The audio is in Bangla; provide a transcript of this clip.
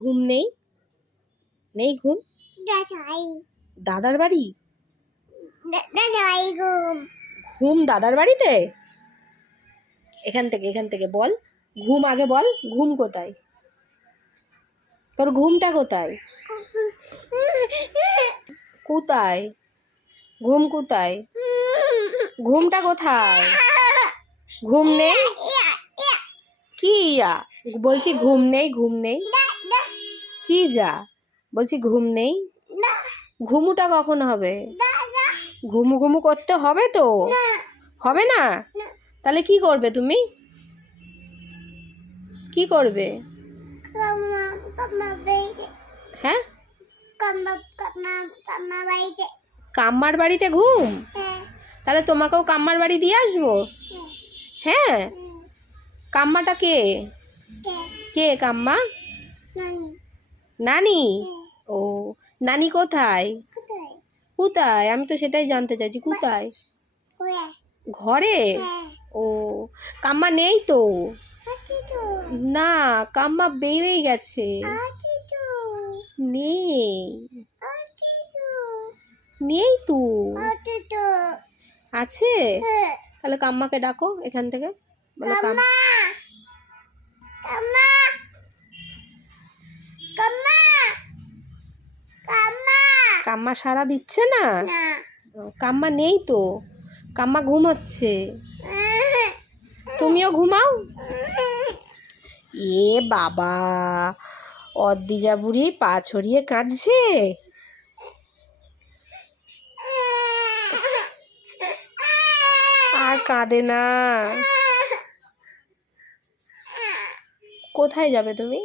ঘুম নেই? নেই ঘুম? দাদার বাড়ি? ঘুম দাদার বাড়িতে? এখান থেকে বল, ঘুম আগে বল, ঘুম কোথায়? তোর ঘুমটা কোথায়? কোথায় ঘুম? কোথায় ঘুমটা? কোথায়? ঘুম নেই? কি ইয়া বলছি? ঘুম নেই? ঘুম নেই কি যা বলছি? ঘুম নেই? ঘুমুটা কখন হবে? ঘুমু ঘুমু করতে হবে তো? হবে না? তাহলে কি করবে তুমি? কি করবে? হ্যাঁ, কাম্মার বাড়িতে ঘুম? তাহলে তোমাকেও কাম্মার বাড়ি দিয়ে আসবো? হ্যাঁ। কাম্মাটা কে? কে কাম্মা? নানি? ও, নানি কোথায়? কোথায়? আমি তো সেটাই জানতে চাইছি, কোথায়? ঘরে? ও, কাম্মা নেই তো? না, কাম্মা বেরিয়ে গেছে। নেই, নেই তো। আছে? তাহলে কাম্মাকে ডাকো এখান থেকে, বলো কাম্মা সাড়া দিচ্ছে না? কাম্মা নেই তো, কাম্মা ঘুমাচ্ছে। তুমিও ঘুমাও। এ বাবা, অদ্দিজা বুড়ি পা ছড়িয়ে কাঁদছে। আর কাঁদে না। কোথায় যাবে তুমি?